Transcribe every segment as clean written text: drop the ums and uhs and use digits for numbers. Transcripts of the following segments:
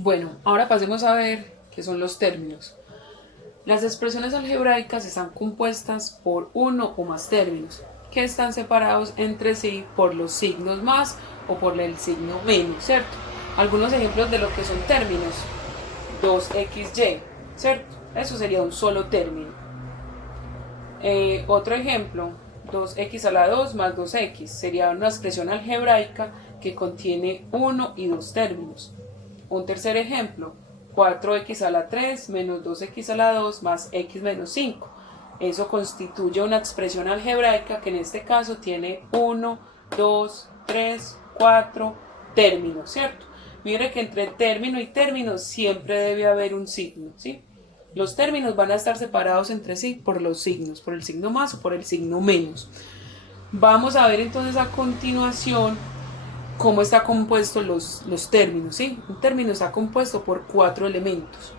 Bueno, ahora pasemos a ver qué son los términos. Las expresiones algebraicas están compuestas por uno o más términos, que están separados entre sí por los signos más o por el signo menos, ¿cierto? Algunos ejemplos de lo que son términos: 2xy, ¿cierto? Eso sería un solo término. Otro ejemplo: 2x a la 2 más 2x, sería una expresión algebraica que contiene uno y dos términos. Un tercer ejemplo: 4x a la 3 menos 2x a la 2 más x menos 5. Eso constituye una expresión algebraica que en este caso tiene uno, 2, 3, 4 términos, ¿cierto? Mire que entre término y término siempre debe haber un signo, ¿sí? Los términos van a estar separados entre sí por los signos, por el signo más o por el signo menos. Vamos a ver entonces a continuación cómo está compuesto los términos, ¿sí? Un término está compuesto por cuatro elementos.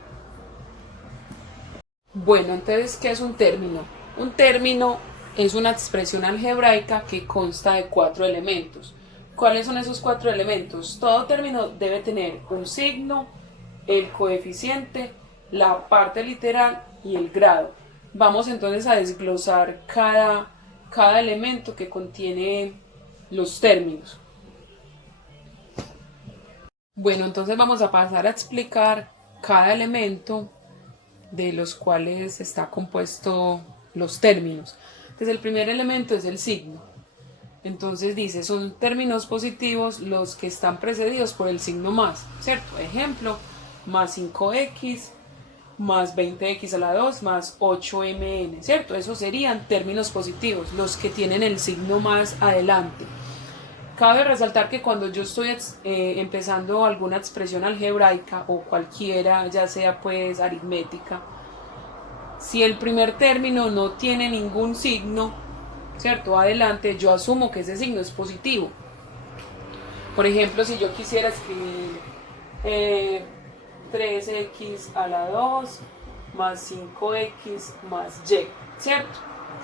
Bueno, entonces, ¿qué es un término? Un término es una expresión algebraica que consta de cuatro elementos. ¿Cuáles son esos cuatro elementos? Todo término debe tener un signo, el coeficiente, la parte literal y el grado. Vamos entonces a desglosar cada elemento que contiene los términos. Bueno, entonces vamos a pasar a explicar cada elemento de los cuales está compuesto los términos. Entonces el primer elemento es el signo. Entonces dice, son términos positivos los que están precedidos por el signo más, ¿cierto? Ejemplo: más 5x, más 20x a la 2, más 8mn, ¿cierto? Esos serían términos positivos, los que tienen el signo más adelante. Cabe resaltar que cuando yo estoy empezando alguna expresión algebraica o cualquiera, ya sea pues aritmética, si el primer término no tiene ningún signo, ¿cierto? Adelante, yo asumo que ese signo es positivo. Por ejemplo, si yo quisiera escribir 3x a la 2 más 5x más y, ¿cierto?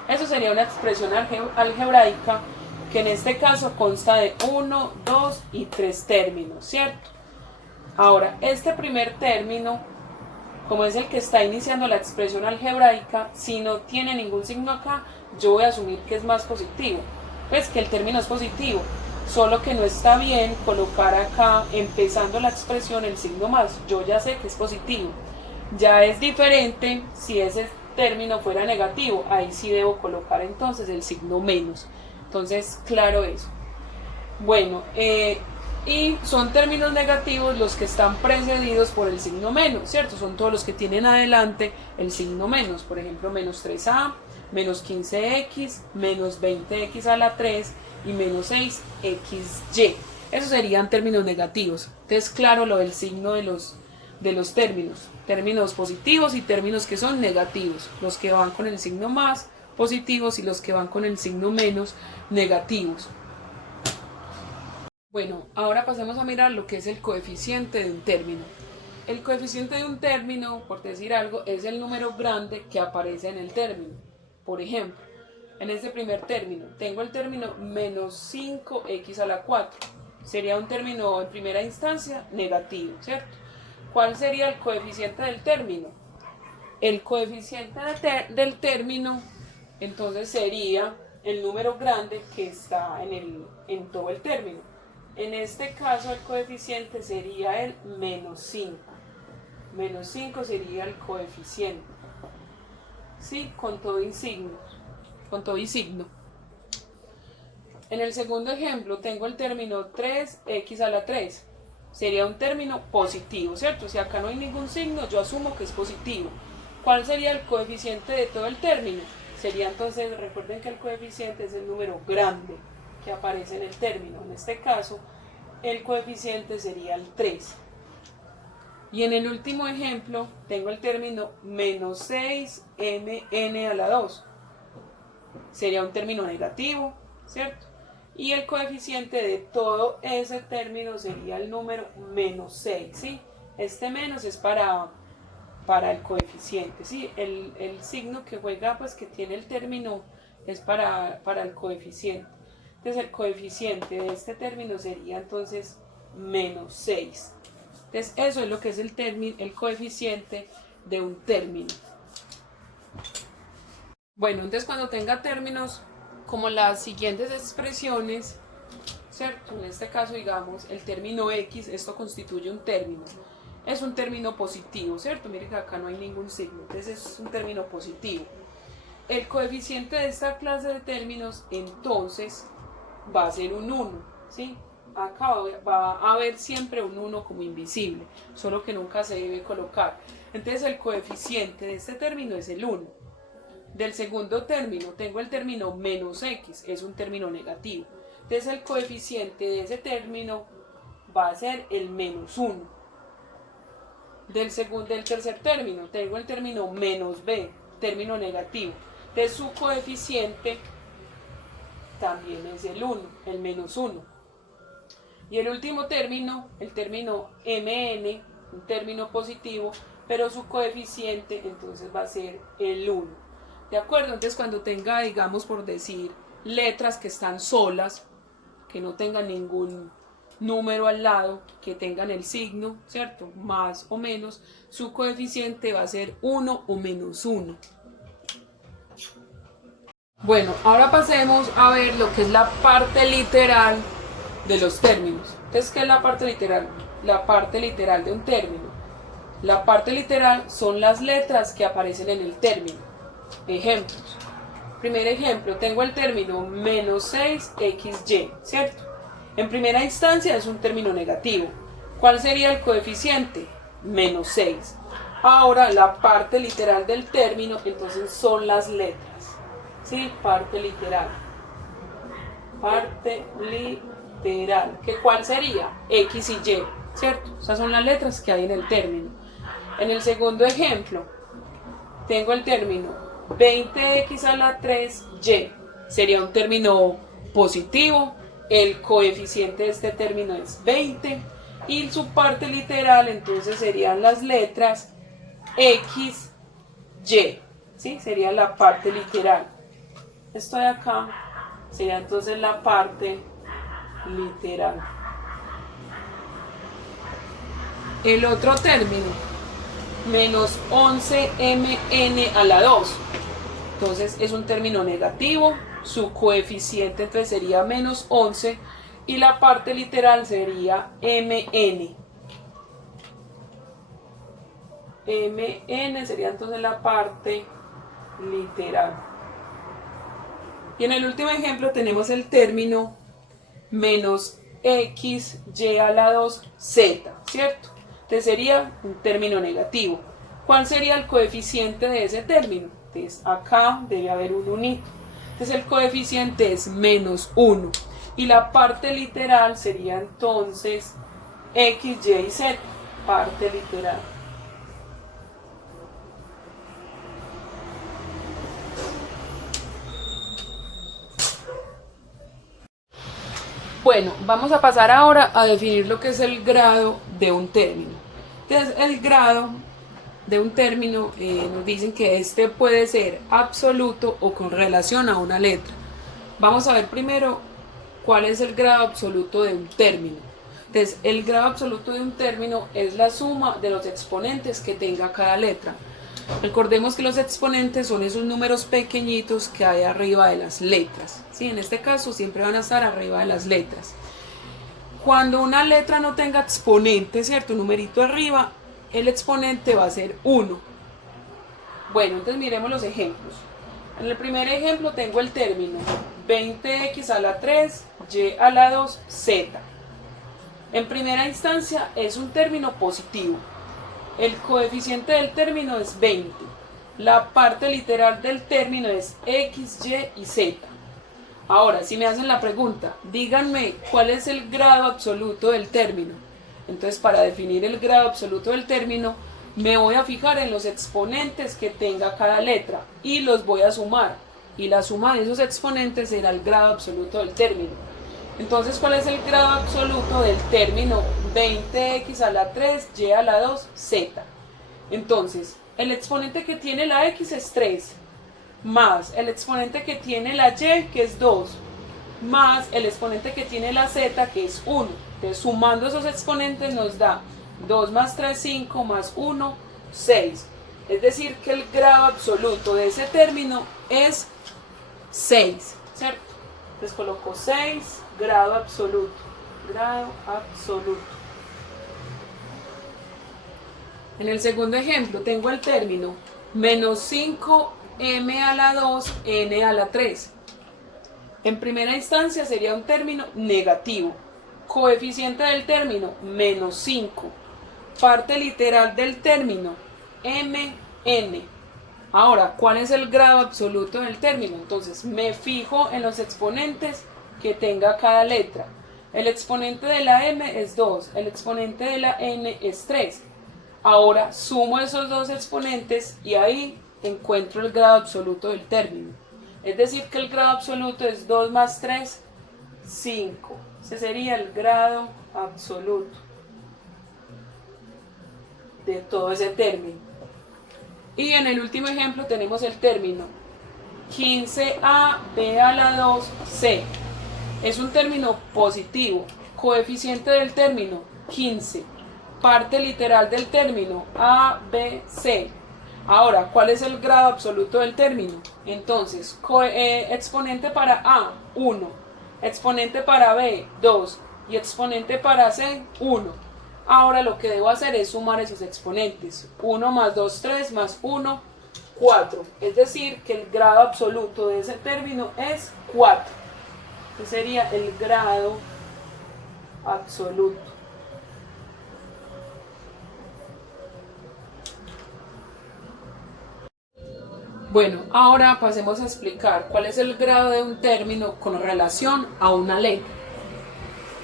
Eso sería una expresión algebraica que en este caso consta de 1, 2 y 3 términos, ¿cierto? Ahora, este primer término, como es el que está iniciando la expresión algebraica, si no tiene ningún signo acá, yo voy a asumir que es más positivo, pues que el término es positivo, solo que no está bien colocar acá, empezando la expresión, el signo más. Yo ya sé que es positivo. Ya es diferente si ese término fuera negativo, ahí sí debo colocar entonces el signo menos. Entonces, claro eso. Bueno, y son términos negativos los que están precedidos por el signo menos, ¿cierto? Son todos los que tienen adelante el signo menos. Por ejemplo, menos 3a, menos 15x, menos 20x a la 3 y menos 6xy. Esos serían términos negativos. Entonces, claro, lo del signo de los términos. Términos positivos y términos que son negativos. Los que van con el signo más positivos y los que van con el signo menos negativos. Bueno, ahora pasemos a mirar lo que es el coeficiente de un término. El coeficiente de un término, por decir algo, es el número grande que aparece en el término. Por ejemplo, en este primer término, tengo el término menos 5x a la 4. Sería un término en primera instancia negativo, ¿cierto? ¿Cuál sería el coeficiente del término? El coeficiente del término, entonces, sería el número grande que está en todo el término. En este caso el coeficiente sería el menos 5. Menos 5 sería el coeficiente. ¿Sí? Con todo y signo. Con todo y signo. En el segundo ejemplo tengo el término 3x a la 3. Sería un término positivo, ¿cierto? Si acá no hay ningún signo, yo asumo que es positivo. ¿Cuál sería el coeficiente de todo el término? Sería entonces, recuerden que el coeficiente es el número grande que aparece en el término. En este caso, el coeficiente sería el 3. Y en el último ejemplo, tengo el término menos 6mn a la 2. Sería un término negativo, ¿cierto? Y el coeficiente de todo ese término sería el número menos 6, ¿sí? Este menos es para el coeficiente, ¿sí? El signo que juega, pues que tiene el término, es para el coeficiente. Entonces el coeficiente de este término sería entonces menos 6. Entonces eso es lo que es el coeficiente de un término. Bueno, entonces cuando tenga términos como las siguientes expresiones, ¿cierto? En este caso, digamos, el término x, esto constituye un término. Es un término positivo, ¿cierto? Mire que acá no hay ningún signo, entonces es un término positivo. El coeficiente de esta clase de términos, entonces, va a ser un 1, ¿sí? Acá va a haber siempre un 1 como invisible, solo que nunca se debe colocar. Entonces el coeficiente de este término es el 1. Del segundo término tengo el término menos x, es un término negativo. Entonces el coeficiente de ese término va a ser el menos 1. Del tercer término tengo el término menos b, término negativo. Entonces su coeficiente también es el 1, el menos 1. Y el último término, el término mn, un término positivo, pero su coeficiente entonces va a ser el 1. ¿De acuerdo? Entonces cuando tenga, digamos por decir, letras que están solas, que no tengan ningún número al lado, que tengan el signo, ¿cierto? Más o menos, su coeficiente va a ser 1 o menos 1. Bueno, ahora pasemos a ver lo que es la parte literal de los términos. Entonces, ¿qué es la parte literal? La parte literal de un término. La parte literal son las letras que aparecen en el término. Ejemplos. Primer ejemplo, tengo el término menos 6xy, ¿cierto? En primera instancia es un término negativo. ¿Cuál sería el coeficiente? Menos 6. Ahora, la parte literal del término, entonces son las letras. ¿Sí? Parte literal. Parte literal. ¿Cuál sería? X y Y, ¿cierto? Esas son las letras que hay en el término. En el segundo ejemplo, tengo el término 20x a la 3y. Sería un término positivo. El coeficiente de este término es 20. Y su parte literal, entonces, serían las letras x, y. ¿Sí? Sería la parte literal. Esto de acá sería entonces la parte literal. El otro término, menos 11mn a la 2. Entonces es un término negativo, su coeficiente entonces sería menos 11 y la parte literal sería mn. Mn sería entonces la parte literal. Y en el último ejemplo tenemos el término menos xy a la 2z, ¿cierto? Entonces sería un término negativo. ¿Cuál sería el coeficiente de ese término? Entonces acá debe haber un unito. Entonces el coeficiente es menos 1. Y la parte literal sería entonces x, y, z, parte literal. Bueno, vamos a pasar ahora a definir lo que es el grado de un término. Entonces, el grado de un término nos dicen que este puede ser absoluto o con relación a una letra. Vamos a ver primero cuál es el grado absoluto de un término. Entonces, el grado absoluto de un término es la suma de los exponentes que tenga cada letra. Recordemos que los exponentes son esos números pequeñitos que hay arriba de las letras. ¿Sí? En este caso siempre van a estar arriba de las letras. Cuando una letra no tenga exponente, ¿cierto? Un numerito arriba, el exponente va a ser 1. Bueno, entonces miremos los ejemplos. En el primer ejemplo tengo el término 20x a la 3, y a la 2, z. En primera instancia es un término positivo. El coeficiente del término es 20. La parte literal del término es x, y y z. Ahora, si me hacen la pregunta, díganme cuál es el grado absoluto del término. Entonces, para definir el grado absoluto del término, me voy a fijar en los exponentes que tenga cada letra y los voy a sumar. Y la suma de esos exponentes será el grado absoluto del término. Entonces, ¿cuál es el grado absoluto del término 20x a la 3, y a la 2, z? Entonces, el exponente que tiene la x es 3, más el exponente que tiene la y, que es 2, más el exponente que tiene la z, que es 1. Entonces, sumando esos exponentes nos da 2 más 3, 5, más 1, 6. Es decir, que el grado absoluto de ese término es 6, ¿cierto? Entonces coloco 6, grado absoluto. Grado absoluto. En el segundo ejemplo tengo el término menos 5m a la 2, n a la 3. En primera instancia sería un término negativo. Coeficiente del término, menos 5. Parte literal del término, mn. Ahora, ¿cuál es el grado absoluto del término? Entonces, me fijo en los exponentes que tenga cada letra. El exponente de la m es 2, el exponente de la n es 3. Ahora, sumo esos dos exponentes y ahí encuentro el grado absoluto del término. Es decir, que el grado absoluto es 2 más 3, 5. Ese sería el grado absoluto de todo ese término. Y en el último ejemplo tenemos el término 15a b a la 2, c. Es un término positivo. Coeficiente del término, 15. Parte literal del término, a, b, c. Ahora, ¿cuál es el grado absoluto del término? Entonces, exponente para a, 1. Exponente para b, 2. Y exponente para c, 1. Ahora lo que debo hacer es sumar esos exponentes. 1 más 2, 3, más 1, 4. Es decir, que el grado absoluto de ese término es 4. Ese sería el grado absoluto. Bueno, ahora pasemos a explicar cuál es el grado de un término con relación a una letra.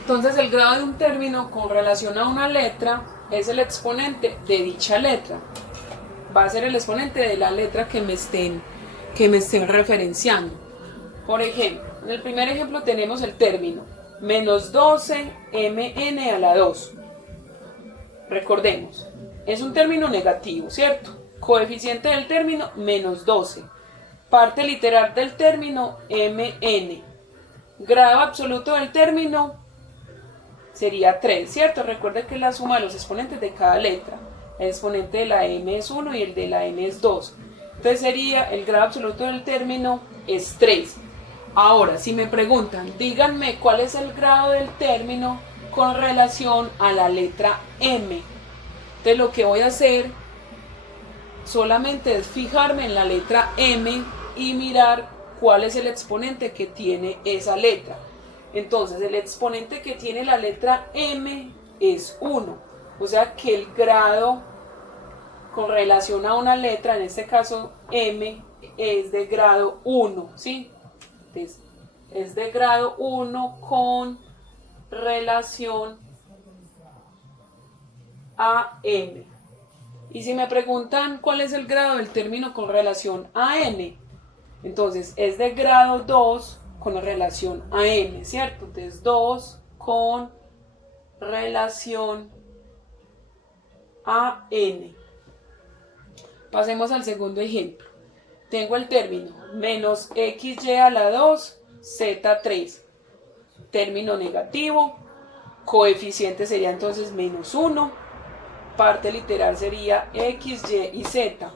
Entonces, el grado de un término con relación a una letra es el exponente de dicha letra. Va a ser el exponente de la letra que me estén referenciando. Por ejemplo, en el primer ejemplo tenemos el término menos 12 mn a la 2. Recordemos, es un término negativo, ¿cierto? Coeficiente del término, menos 12. Parte literal del término, mn. Grado absoluto del término sería 3, ¿cierto? Recuerden que es la suma de los exponentes de cada letra. El exponente de la m es 1 y el de la n es 2. Entonces sería, el grado absoluto del término es 3. Ahora, si me preguntan, díganme cuál es el grado del término con relación a la letra m. Entonces lo que voy a hacer solamente es fijarme en la letra m y mirar cuál es el exponente que tiene esa letra. Entonces el exponente que tiene la letra m es 1. O sea que el grado con relación a una letra, en este caso m, es de grado 1, ¿sí? Entonces, es de grado 1 con relación a n. Y si me preguntan cuál es el grado del término con relación a n, entonces es de grado 2 con relación a n, ¿cierto? Entonces 2 con relación a n. Pasemos al segundo ejemplo. Tengo el término menos xy a la 2, z3. Término negativo. Coeficiente sería entonces menos 1. Parte literal sería x, y y z.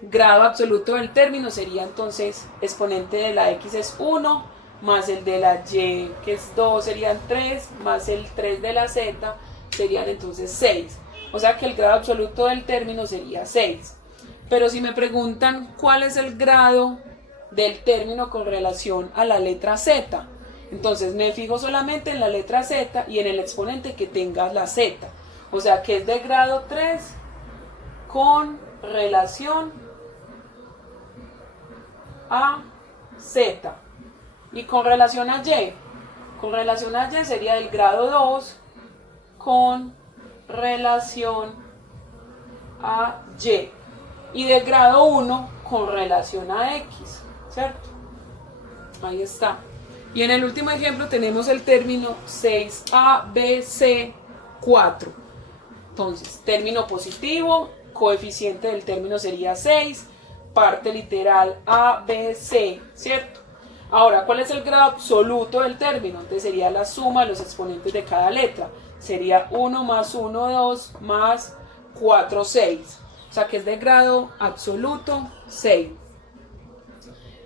Grado absoluto del término sería entonces exponente de la x es 1, más el de la y que es 2 serían 3, más el 3 de la z serían entonces 6. O sea que el grado absoluto del término sería 6. Pero si me preguntan cuál es el grado del término con relación a la letra z, entonces me fijo solamente en la letra z y en el exponente que tenga la z. O sea que es de grado 3 con relación a z. Y con relación a y sería del grado 2 con relación a y. Y del grado 1 con relación a x, ¿cierto? Ahí está. Y en el último ejemplo tenemos el término 6abc4. Entonces, término positivo, coeficiente del término sería 6, parte literal ABC, ¿cierto? Ahora, ¿cuál es el grado absoluto del término? Entonces sería la suma de los exponentes de cada letra. sería 1 más 1, 2 más 4, 6. O sea que es de grado absoluto 6.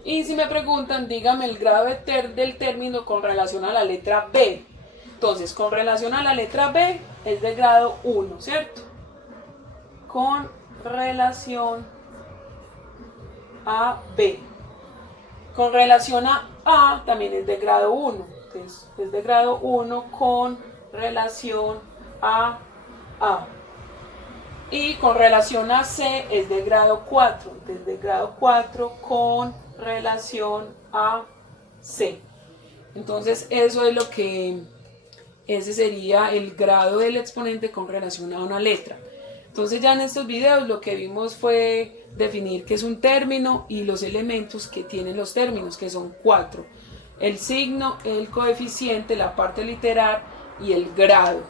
Y si me preguntan, dígame el grado del término con relación a la letra B. Entonces, con relación a la letra B es de grado 1, ¿cierto? Con relación a B. Con relación a A también es de grado 1. Entonces, es de grado 1 con relación a A. Y con relación a C es de grado 4. Entonces, de grado 4 con relación a C. Entonces, eso es lo que... Ese sería el grado del exponente con relación a una letra. Entonces ya en estos videos lo que vimos fue definir qué es un término y los elementos que tienen los términos, que son 4. El signo, el coeficiente, la parte literal y el grado.